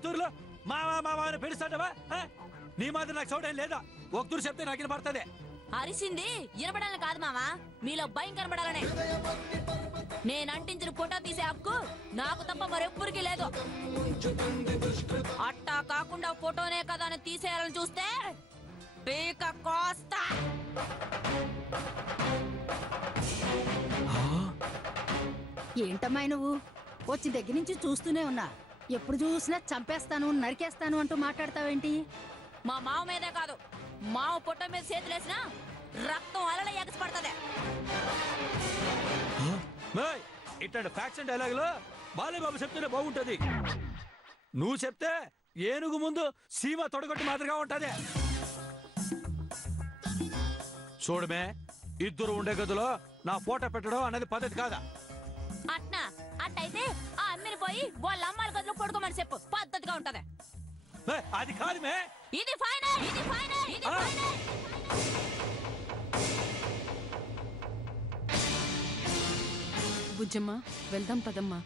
వెళ్తూరులో మావా మావా అని పిలుస్తాడవా? నీ మాత్రం నాకు చోటేం లేదా? ఒక తూరు చెప్తే నాకు వినపడుతుంది. అరిసింది వినపడాలని కాదు మామా, మీలో భయం కనబడాలనే. నేను అంటించిన ఫోటో తీసే హక్కు నాకు తప్ప మరెవ్వరికి లేదు. అట్టా కాకుండా ఫోటోనే కదా అని తీసేయాలని చూస్తే పీక కోస్తా. ఏంటమ్మాయి నువ్వు? వచ్చి దగ్గర నుంచి చూస్తూనే ఉన్నా. ఎప్పుడు చూసినా చంపేస్తాను నరికేస్తాను అంటూ మాట్లాడతావేంటి? మా మావ మీదే కాదు, మావ ఫోటో మీద చేతులేసినా రక్తం అలల ఎగసిపడుతుంది. ఇట్లాంటి ఫ్యాక్షన్ డైలాగులు బాలేబాబు చెప్తేనే బాగుంటది. నువ్వు చెప్తే ఏనుగు ముందు సీమ తొడగొట్టి మాదిరిగా ఉంటది. చూడమే, ఇద్దరు ఉండే గదిలో నా ఫోటో పెట్టడం అనేది పద్ధతి కాదా? అట్నా? అట్టయితే ఆ అమ్మిని పోయి వాళ్ళ అమ్మాయిల గదిలో పడుకోమని చెప్పు, పద్ధతిగా ఉంటది. అది కాదు మే. ఇది ఫైనల్, ఇది ఫైనల్, ఇది ఫైనల్. బుజ్జమ్మ, వెళ్దాం పదమ్మా.